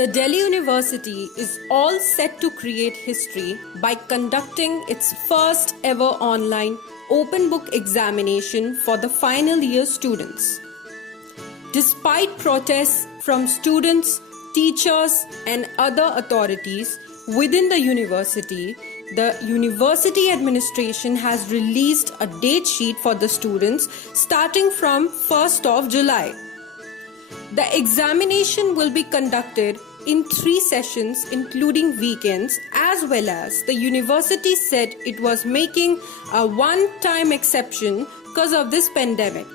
The Delhi University is all set to create history by conducting its first ever online open book examination for the final year students. Despite protests from students, teachers, and other authorities within the university administration has released a date sheet for the students starting from 1st of July. The examination will be conducted in 3 sessions including weekends, as well as the university said it was making a one-time exception because of this pandemic.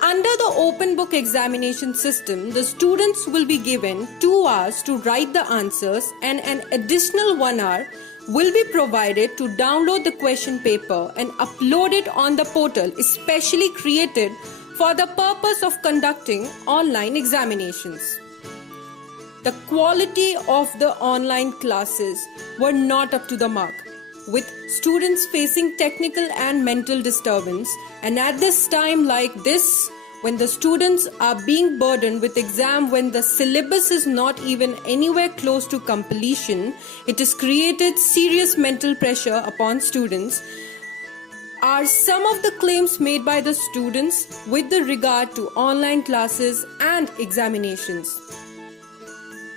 Under the open book examination system, the students will be given 2 hours to write the answers, and an additional 1 hour will be provided to download the question paper and upload it on the portal especially created for the purpose of conducting online examinations. The quality of the online classes were not up to the mark, with students facing technical and mental disturbance. And at this time like this, when the students are being burdened with exam, when the syllabus is not even anywhere close to completion, it has created serious mental pressure upon students. Are some of the claims made by the students with regard to online classes and examinations.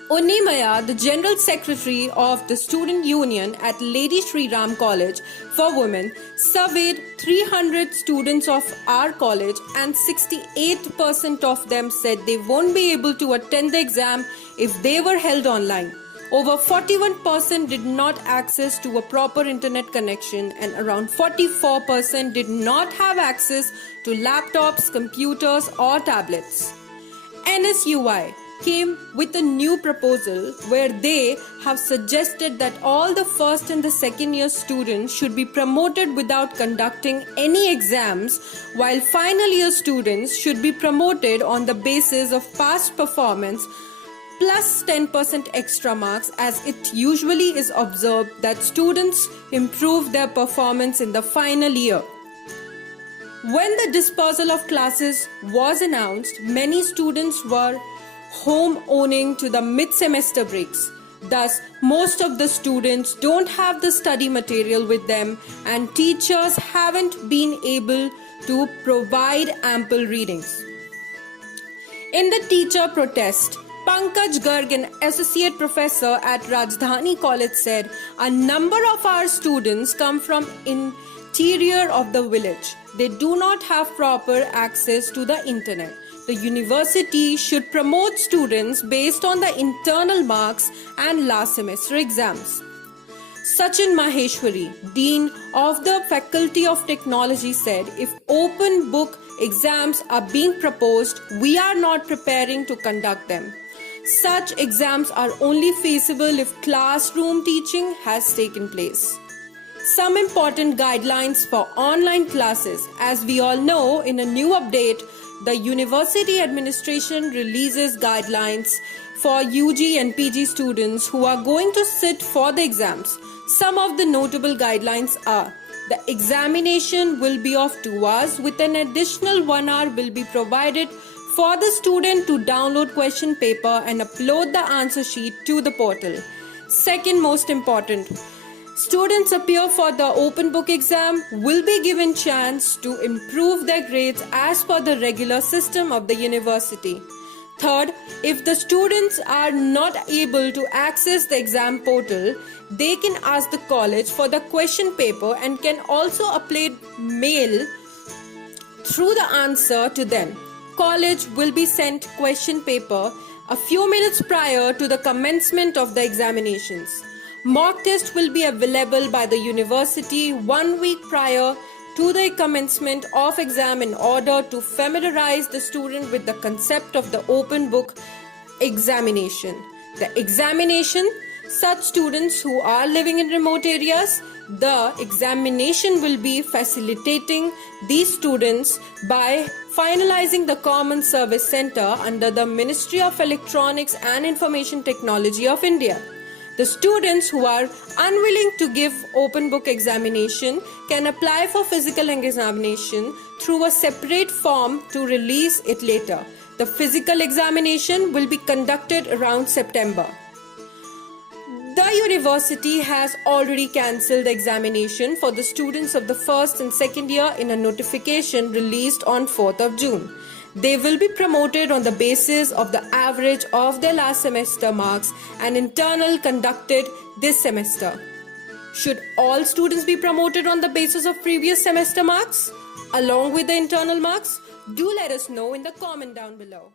Unni Maya, the General Secretary of the Student Union at Lady Shri Ram College for Women, surveyed 300 students of our college, and 68% of them said they won't be able to attend the exam if they were held online. Over 41% did not access to a proper internet connection, and around 44% did not have access to laptops, computers or tablets. NSUI came with a new proposal where they have suggested that all the first and the second year students should be promoted without conducting any exams, while final year students should be promoted on the basis of past performance plus 10% extra marks, as it usually is observed that students improve their performance in the final year. When the dispersal of classes was announced, many students were home owing to the mid-semester breaks. Thus, most of the students don't have the study material with them, and teachers haven't been able to provide ample readings. In the teacher protest, Pankaj Garg, an associate professor at Rajdhani College, said, "A number of our students come from interior of the village. They do not have proper access to the internet. The university should promote students based on the internal marks and last semester exams." Sachin Maheshwari, Dean of the Faculty of Technology, said, "If open book exams are being proposed, we are not preparing to conduct them. Such exams are only feasible if classroom teaching has taken place." Some important guidelines for online classes. As we all know, in a new update, the university administration releases guidelines for UG and PG students who are going to sit for the exams. Some of the notable guidelines are: the examination will be of 2 hours, with an additional 1 hour will be provided for the student to download question paper and upload the answer sheet to the portal. Second most important, students appear for the open book exam will be given chance to improve their grades as per the regular system of the university. Third, if the students are not able to access the exam portal, they can ask the college for the question paper and can also upload mail through the answer to them. College will be sent question paper a few minutes prior to the commencement of the examinations. Mock test will be available by the university 1 week prior to the commencement of exam in order to familiarize the student with the concept of the open book examination. The examination, such students who are living in remote areas, the examination will be facilitating these students by finalizing the Common Service Center under the Ministry of Electronics and Information Technology of India. The students who are unwilling to give open book examination can apply for physical examination through a separate form to release it later. The physical examination will be conducted around September. The university has already cancelled the examination for the students of the first and second year in a notification released on 4th of June. They will be promoted on the basis of the average of their last semester marks and internal conducted this semester. Should all students be promoted on the basis of previous semester marks along with the internal marks? Do let us know in the comment down below.